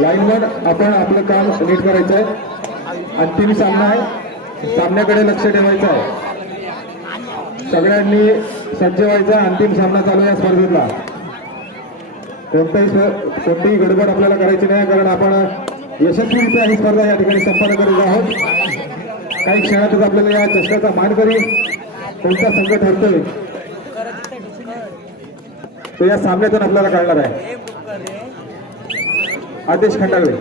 लाईनवर आपण आपलं काम नीट करायचं आहे. अंतिम सामना आहे, सामन्याकडे लक्ष ठेवायचं आहे. सगळ्यांनी सज्ज व्हायचं. अंतिम सामना चालू आहे स्पर्धेतला. कोणतीही गडबड आपल्याला करायची नाही, कारण आपण यशस्वीरित्या ही स्पर्धा या ठिकाणी संपन्न करीत आहोत. काही क्षणातच आपल्याला या चषकाचा मानकरी कोणता संघ ठरतोय तो या सामन्यातून आपल्याला कळणार आहे. आदेश खंडागळे.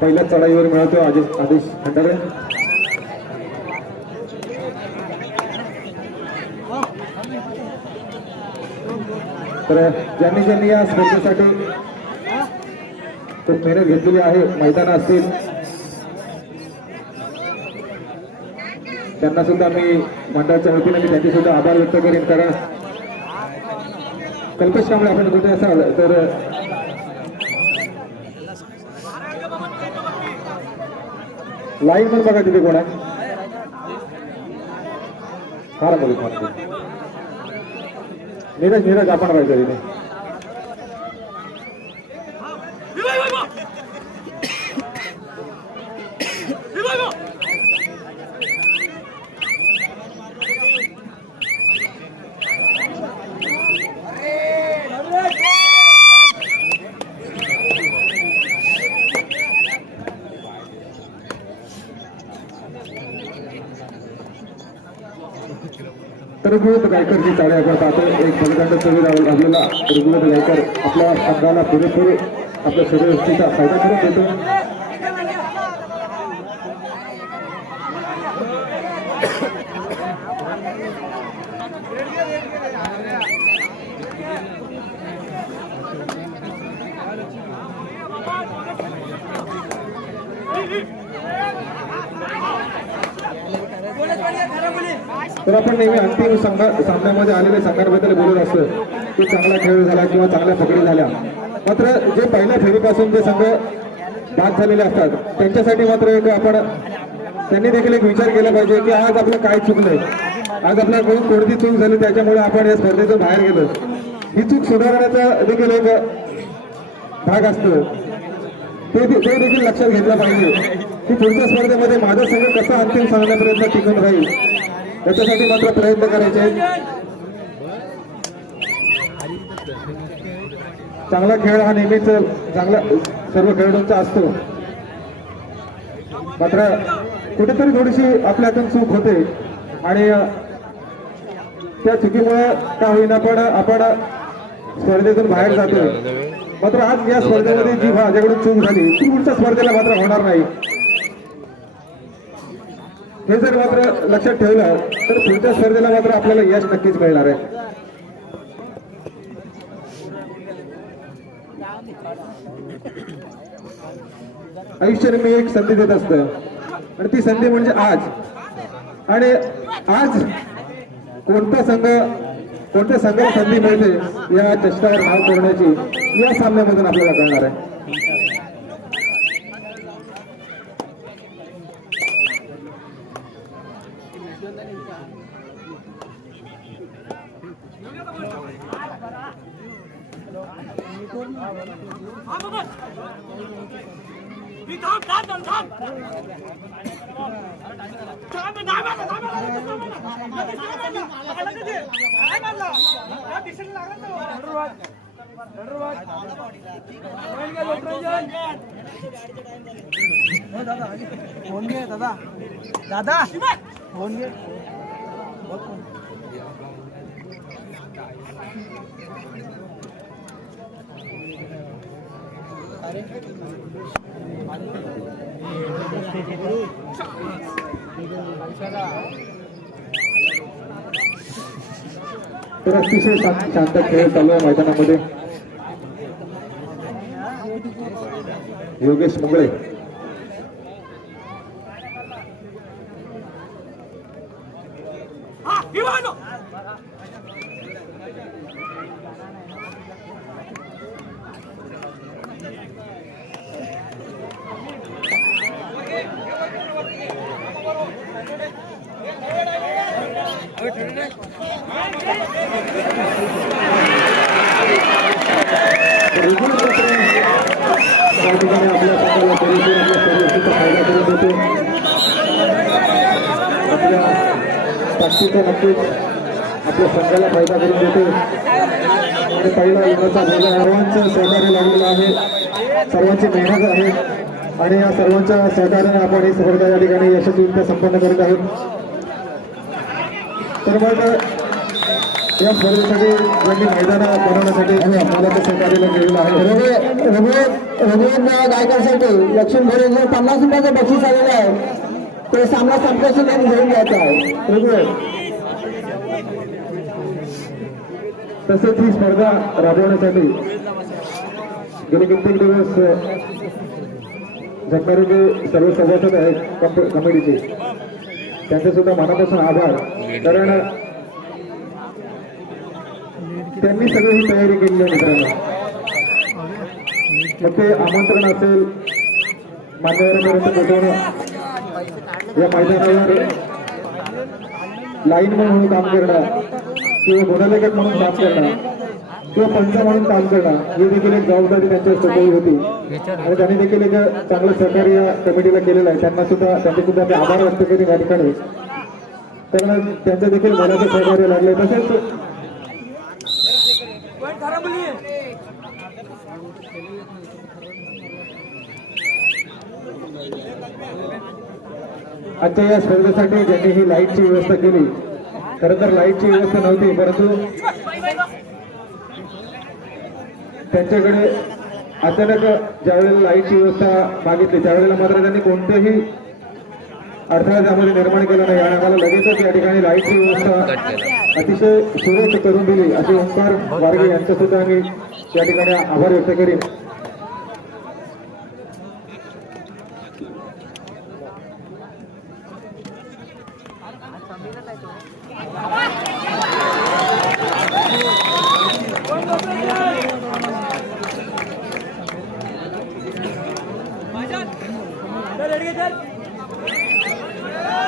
पहिल्या चढाईवर मिळतो आदेश खंडागळे. तर ज्यांनी या स्पर्धेसाठी खूप मेहनत घेतलेली आहे, मैदान असतील त्यांना सुद्धा मी मंडळाच्या वतीने मी त्यांचे सुद्धा आभार व्यक्त करेन. कारण कल्पेश कांबळे आपण कुठे असाल तर लाईन पण बघा तिथे कोण आहे. फार बोलू नीरज आपण पाहिजे तिथे. तर रघुवीर गायकरची टाळ्या करतात. एक बलगंड चवी लागलेला रघुवीर गायकर आपल्या संघाला पुरेपूर आपल्या शरीरयष्टीचा फायदा करून देतो. तर आपण नेहमी अंतिम सामन्यामध्ये आलेल्या संघांबद्दल बोलत असतो की चांगला खेळ झाला किंवा चांगल्या पकडी झाल्या. मात्र जे पहिल्या फेरीपासून जे संघ बाद झालेले असतात त्यांच्यासाठी मात्र एक आपण त्यांनी देखील एक विचार केला पाहिजे की आज आपलं काय चुकलंय, आज आपल्याकडून कोणती चूक झाली त्याच्यामुळे आपण या स्पर्धेतून बाहेर गेलो. ही चूक सुधारण्याचा देखील एक भाग असतो. ते देखील लक्षात घेतलं पाहिजे की पुढच्या स्पर्धेमध्ये माझा संघ कसा अंतिम सामन्यापर्यंत टिकून राहील त्याच्यासाठी मात्र प्रयत्न करायचे. चांगला खेळ हा नेहमीच चांगला सर्व खेळाडूंचा असतो. मात्र कुठेतरी थोडीशी आपल्या हातून चूक होते आणि त्या चुकीमुळे का होईना पण आपण स्पर्धेतून बाहेर जातोय. मात्र आज या स्पर्धेमध्ये जी माझ्याकडून चूक झाली ती पुढच्या स्पर्धेला मात्र होणार नाही. हे जर मात्र लक्षात ठेवलं तर पुढच्या स्पर्धेला मात्र आपल्याला यश नक्कीच मिळणार आहे. आयुष्य नेहमी एक संधी देत असतं आणि ती संधी म्हणजे आज. आणि आज कोणत्या संघाला संधी मिळते या चषकावर नाव करण्याची या सामन्यामधून आपल्याला कळणार आहे. फोन घे दादा, दादा फोन घे. तर अतिशय शांत खेळ चालू आहे मैदानामध्ये. योगेश मुंगळे त्या ठिकाणी आपल्या संघाला परिपूर्ण आपल्या सर्विसचा फायदा करून देतो. आपल्या ताकदीचा नक्कीच आपल्या संघाला फायदा करून देतो. आणि पहिला येण्याचा भागा सर्वांचं सहकार्य लागलेलं आहे, सर्वांची मेहनत आहे आणि या सर्वांच्या सहकार्याने आपण ही स्पर्धा या ठिकाणी यशस्वीरित्या संपन्न करीत आहोत. तर मग या स्पर्धेसाठी ज्यांनी मैदान बनवण्यासाठी मला ते सहकार्याला गेलेलं आहे. रघुवीर गायकांसाठी लक्ष्मी भोरे 50 रुपयाचं बक्षीस आलेलं आहे. ते सामना संपल्याशी त्यांनी घेऊन घ्यायचं आहे. रघुवीर तसेच ही स्पर्धा राबवण्यासाठी गेले कित्येक दिवस झटणारे जे सर्व सभासद आहेत कमिटीचे त्यांचे सुद्धा मनापासून आभार. कारण त्यांनी सगळी ही तयारी केली आहे मित्रांनो. मग ते आमंत्रण असेल, मान्यवरांपर्यंत पोहोचवणं, या मैदानावर लाईनमन म्हणून काम करणं किंवा गुणलेखक म्हणून काम करणं किंवा पंच म्हणून काम करणं ही देखील एक जबाबदारी त्यांच्या सोपवली होती. आणि त्यांनी देखील एक चांगलं सहकार्य कमिटीला केलेलं आहे. त्यांना सुद्धा त्यांचे सुद्धा ते आभार व्यक्त केले या ठिकाणी. कारण त्यांचं देखील मनाचं सहकार्य लागले. तसेच आजच्या या स्पर्धेसाठी ज्यांनी ही लाईटची व्यवस्था केली, खरं तर लाईटची व्यवस्था नव्हती, परंतु त्यांच्याकडे अचानक ज्यावेळेला लाईटची व्यवस्था मागितली त्यावेळेला मात्र त्यांनी कोणतेही अडथळा त्यामध्ये निर्माण केला नाही आणि आम्हाला लगेचच या ठिकाणी लाईटची व्यवस्था अतिशय सुरेख करून दिली. असे ओंकार वारगे यांचा सुद्धा मी या ठिकाणी आभार व्यक्त करीन.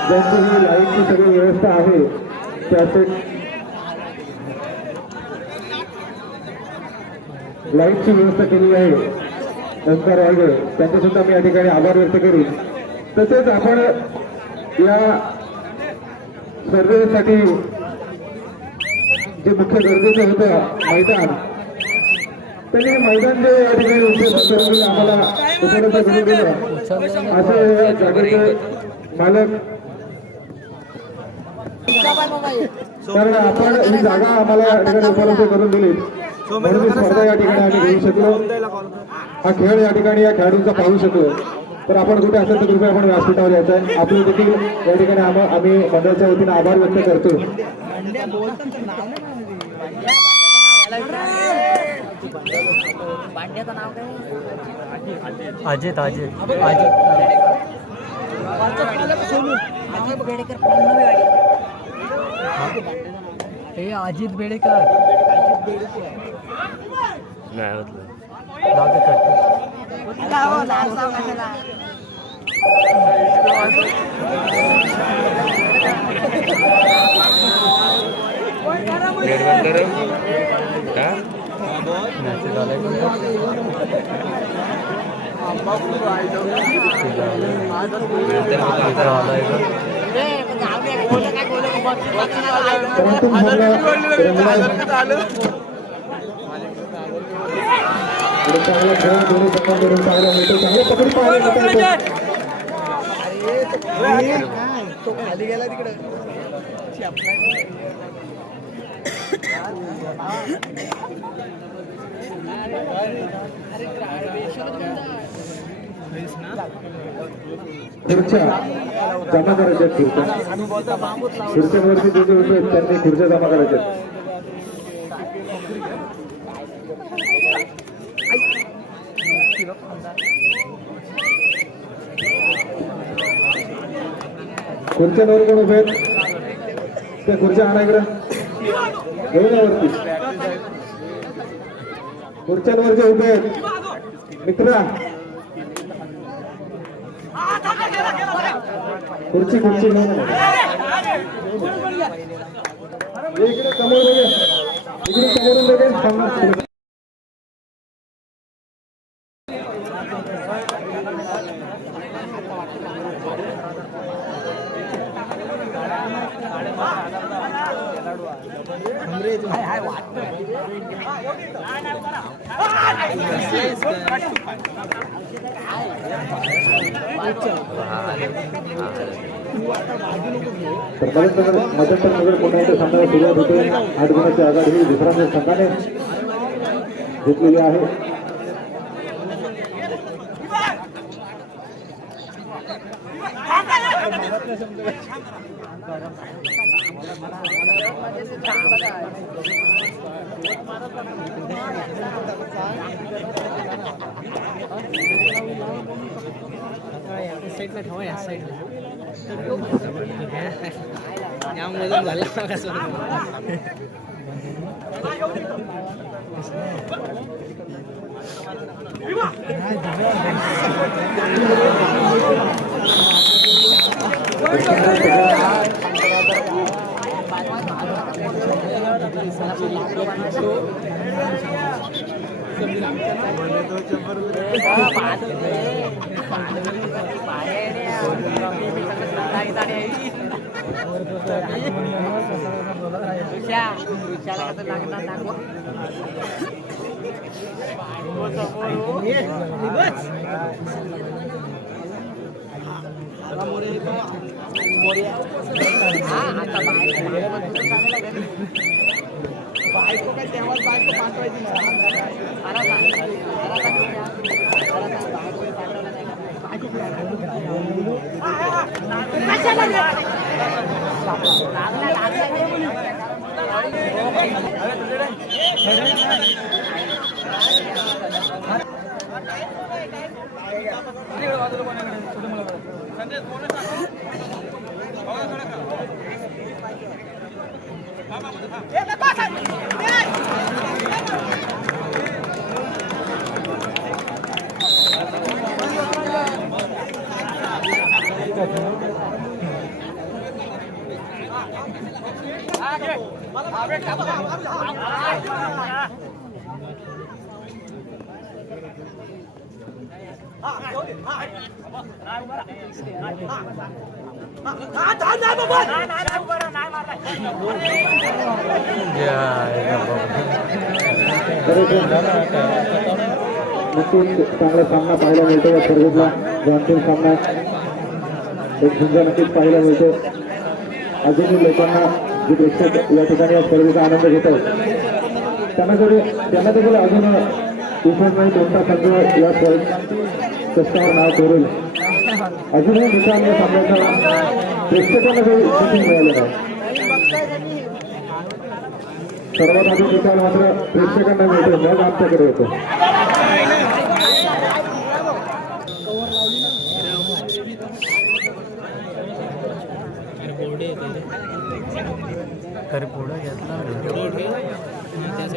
ज्यांची ही लाईटची सगळी व्यवस्था आहे त्याचे लाईटची व्यवस्था केली आहे ओंकार वारगे त्यांचे सुद्धा मी या ठिकाणी आभार व्यक्त करीन. तसेच आपण या स्पर्धेसाठी जे मुख्य गरजेचं होतं मैदान, त्यांनी मैदान जे या ठिकाणी उपलब्ध करून दिलं, आम्हाला उपलब्ध करून दिलं असे जागेचे मालक. कारण आपण ही जागा आम्हाला या ठिकाणी उपलब्ध करून दिली म्हणून ही स्पर्धा या ठिकाणी आम्ही घेऊ शकलो, हा खेळ या ठिकाणी या खेळाडूंचा पाहू शकलो. तर आपण कुठे असेल तर कृपया आपण व्यासपीठावर यायचं आहे. आपले देखील या ठिकाणी आम्ही मंडळाच्या वतीने आभार व्यक्त करतो. अजित हे अजित बेडेकर चांगला खेळ दोन्ही संघांकडून चांगला मिळतो, चांगला पकडी पाहायला तो खाली गेला तिकडे. खुर्च्या जमा करायच्या, खुर्च्यांवरती जे जे होते त्यांनी खुर्च्या जमा करायच्या. खुर्च्यांवर कोण उभे आहेत त्या खुर्च्या आणा इकडं घेऊन या वरती. खुर्च्यांवर जे उभे आहेत मित्रा, खुर्ची घेऊन इकडे समोर बघा. इकडे समोरून बघा. सामना मध्यंतर नगर कोणाच्या संघाला सुरुवात होते. 8 गुणाची आघाडी ही दुसऱ्या संघाने घेतलेली आहे. यामधून झाला कसं बायको काय तेव्हाच बायको पाठवायची नक्कीच चांगला सामना पाहायला मिळतो या स्पर्धेतला. जो अंतिम सामना एक झुंजा नक्कीच पाहायला मिळतो. अजूनही लोकांना जे प्रेक्षक या ठिकाणी या स्पर्धेचा आनंद घेत आहेत त्यांना देखील अजून विशेष नाही कोणता संघ या स्पर्धेवर नाव करेल. अजूनही निकाल या सामन्याचा प्रेक्षकांना काही दिसून मिळालं नाही. सर्वात आधी निकाल मात्र प्रेक्षकांना मिळतो मग आमच्याकडे येतो. खरे पुढं घेतला त्या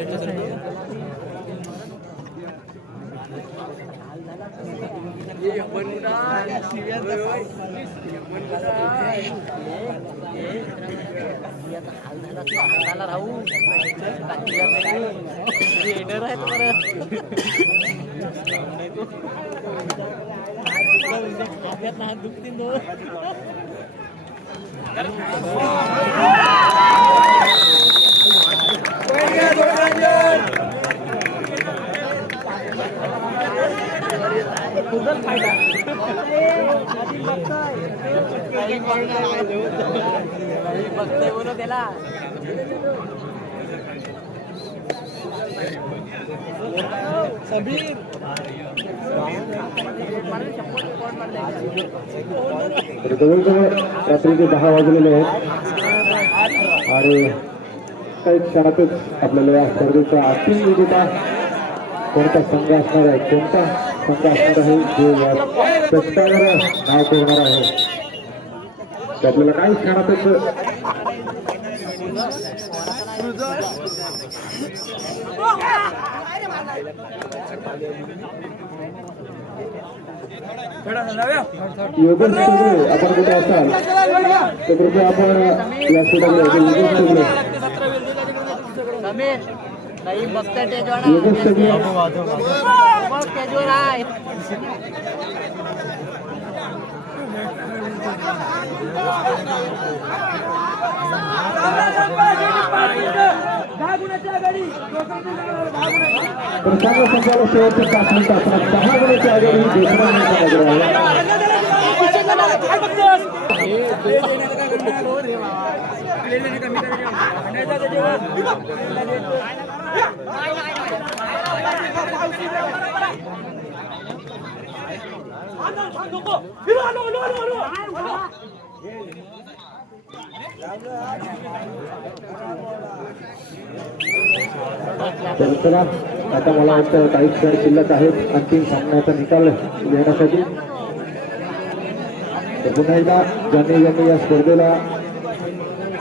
साईडला राहू हात दुखतील बघतोय बोलो त्याला जवळजवळ रात्रीचे 10 वाजलेले आहेत आणि काही क्षणातच आपल्याला या स्पर्धेचा अंतिम विजेता कोणता संघ असणार आहे कोणता संघ असणार आहे जो या प्रस्तावावर नाव ठेवणार आहे ते आपल्याला काही क्षणातच योगेश आपण कुठे असाल तर कृपया आपण या स्टेडियमला समीर नाही बघताय योगेश सगळे स्टेजवर आहे तर चांगलं संचालक शेवटच्या 5 मिनिटात 10 गुणाची आघाडी दुसरा तर चला आता मला वाटतं काही क्षण शिल्लक आहेत अंतिम सामन्याचा निकाल घेण्यासाठी. तर पुन्हा एकदा ज्यांनी या स्पर्धेला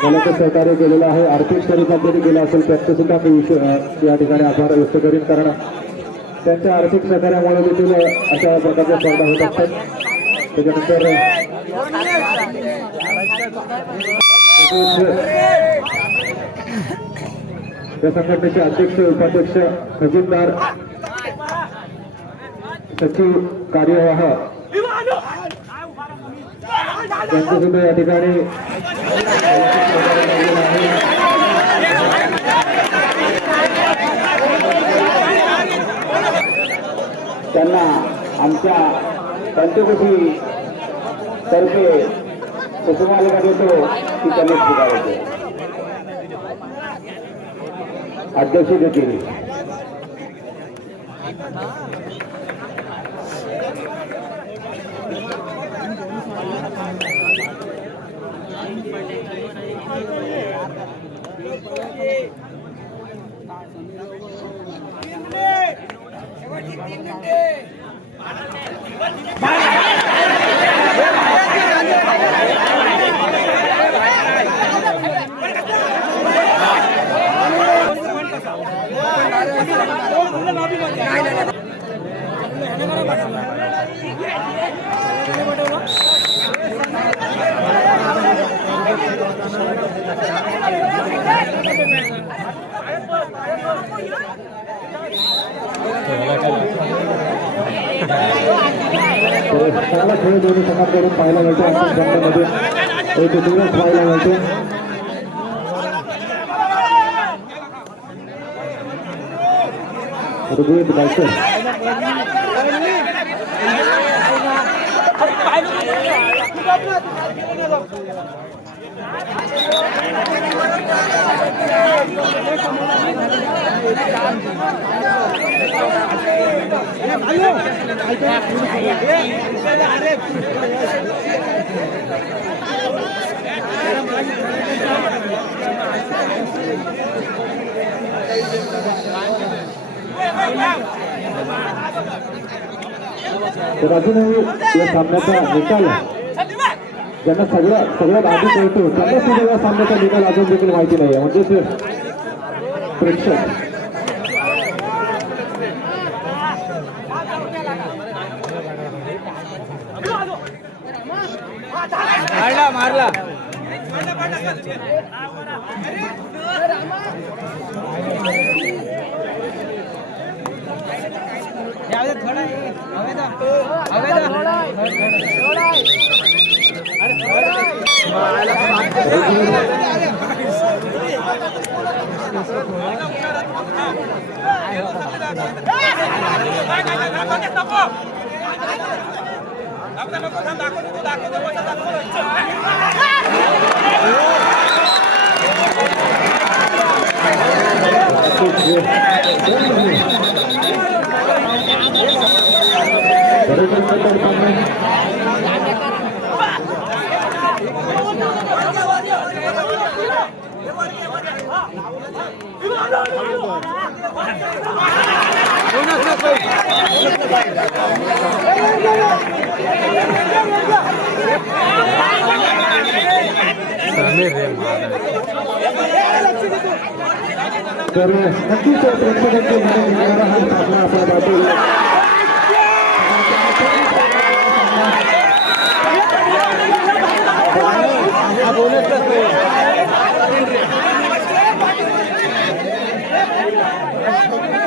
मला ते सहकार्य केलेलं आहे, आर्थिक स्वरूपात जरी केलं असेल त्यांचे सुद्धा मी या ठिकाणी आभार व्यक्त करीन, कारण त्यांच्या आर्थिक सहकार्यामुळे देखील अशा प्रकारच्या स्पर्धा होत असतात. त्याच्यानंतर या संघटनेचे अध्यक्ष उपाध्यक्ष खजिनदार सचिव कार्यवाह त्यांचं सुद्धा या ठिकाणी त्यांना आमच्या पंचकोशी तर्फे कुसुमालिका देतो ती त्यांनी स्वीकारायचे अध्यक्ष देखील. चांगला खेळ दोन्ही संघांकडून पाहायला मिळतो. अंतिम सामन्यामध्ये एक दिवस पाहायला मिळतो. ऋग्वेद गायकर तर अजूनही या सामन्याचा निकाल ज्यांना सगळ्यात आधी कळतो त्यांना सुद्धा या सामन्याचा निकाल अजून देखील माहिती नाही आहे. म्हणजे प्रेक्षक मारला तर नक्कीच प्रेक्षकांचे मन जिंकणारा हा सामना आपला बाजूला आहे